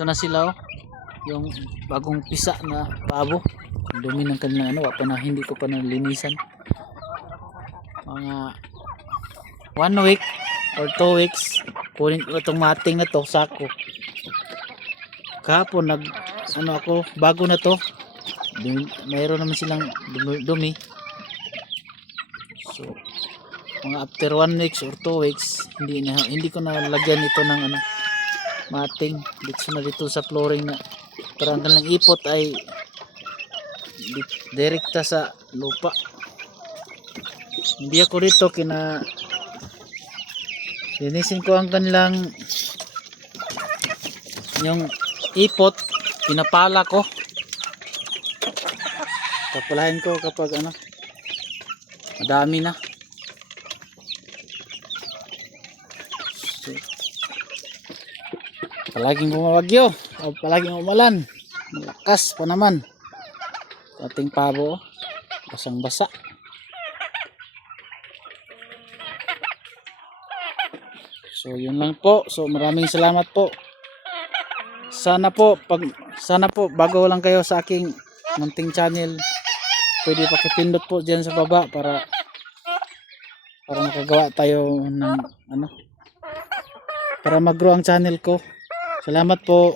Ito na sila oh. Yung bagong pisa na pabo. Dumi ng kanilang ano, pa na hindi ko pa nalinisan. Mga 1 week or 2 weeks kunin ko itong mating na to, sako. Kahapon nag ano ako, bago na to. Mayroon naman silang dumi. So mga after 1 weeks or 2 weeks hindi ko na lagyan ito ng ano, mating dito sa flooring na para ang kanilang ipot ay direkta sa lupa. Hindi ako dito linisin ko ang kanilang yung ipot, pinapala ko, papalahin ko kapag ano madami na. So, palaging bumabagyo o palaging umulan, malakas pa naman ating pabo, basang basa. So yun lang po. So maraming salamat po. Sana po bago lang kayo sa aking munting channel, pwede pakipindot po diyan sa baba para makagawa tayo ng ano, para mag-grow ang channel ko. Salamat po.